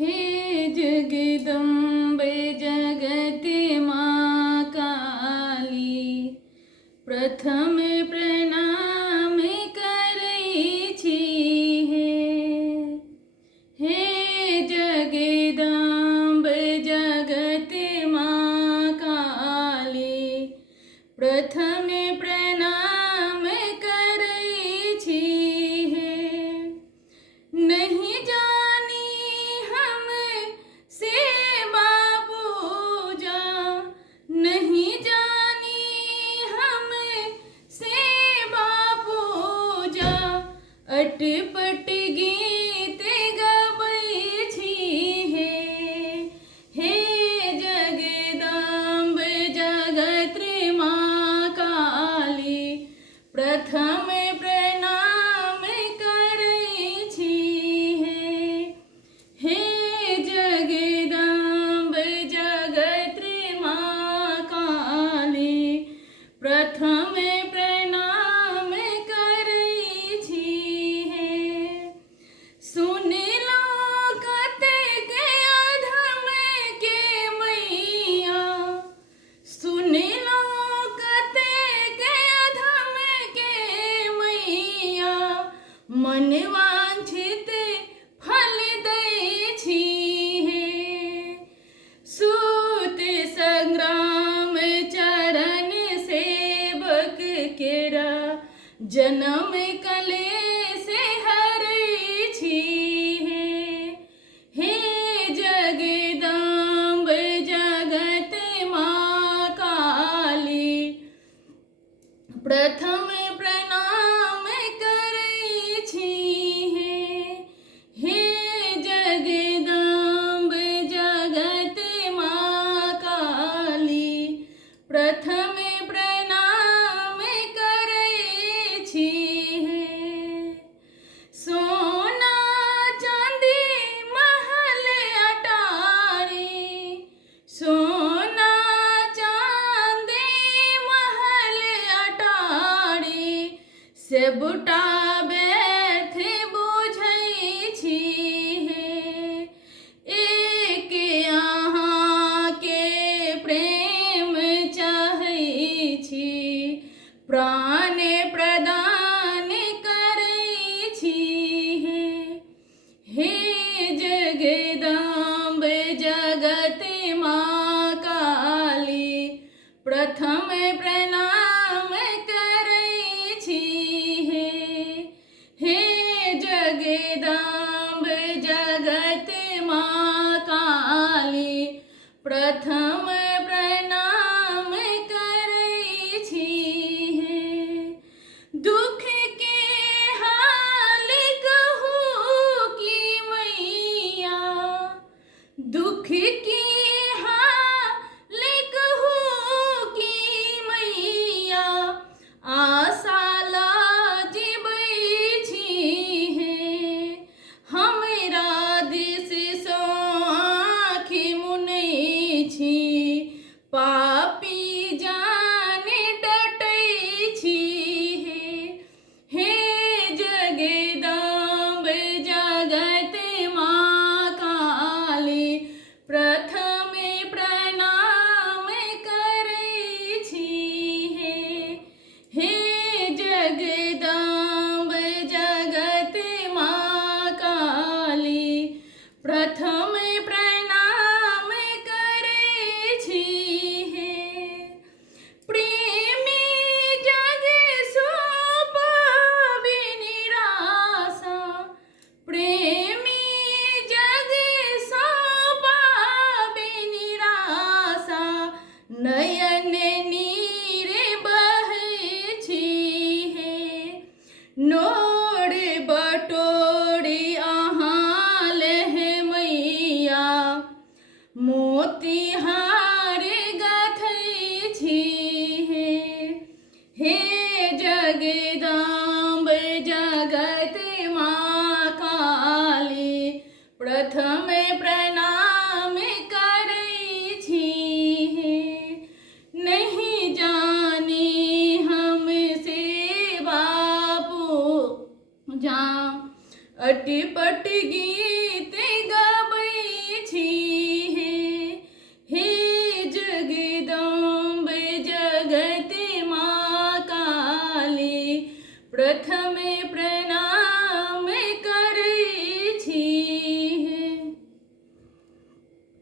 हे जगदम्बे जगति माँ काली, प्रथम प्रणाम करै छी हे जगदम्बे जगति माँ काली, प्रथम प्रणाम करै छी नहीं जानी हम सेवा पूजा, नहीं जानी हम सेवा पूजा, अटपट गीत गबै छी हे जगदम्ब जगत्र माँ काली, प्रथम प्रणाम करै छी हे जगदम्ब जगत्र माँ काली, प्रथम प्रणाम करै छी सुन लो कतेक अधम के मैया, सुन लो कतेक अधम के मैया, मन वांछित फल दै छी सूत संग्राम चरण सेवक केरा, जन्म कलेश हरै छी हे जगदम्ब जगत माँ काली, प्रथम प्रणाम करै छी हे जगदम्ब जगत माँ काली, प्रथम प्रणाम करै छी सोना चांदी महल अटारी, सोना चांदी महल अटारी, सबटा व्यर्थ बुझै छी एक अहाँ के प्रेम चाहै छी, प्राण प्रदान करै छी हे जगदम्ब जगत माँ काली, प्रथम प्रणाम करै छी हे जगदम्ब जगत माँ काली, प्रथम प्रणाम करै छी दुख के हाल कहू की मैया, दुख की हाल कहू की मैया, आशा लाजबै छी हमरा दिस सँ आँखि मुनै छी, पापी जान डटै छी हे जगदम्ब जगत माँ काली, प्रथम प्रणाम करै छी हे जगदम्ब जगत माँ काली, प्रथम प्रणाम करै छी प्रेमी जग सोपाबि निराशा, प्रेमी जग सोपाबि निराशा, नयन नीर बहै छी नोर बटोरी अहाँ लेह मैया, मोतिहार गथै छी हे जगदम्ब जगत माँ काली, प्रथम प्रणाम करै छी नहीं जानी हम सेवा पूजा, अटपट गीत गबै छी हे जगदम्बे जगत माँ काली प्रथम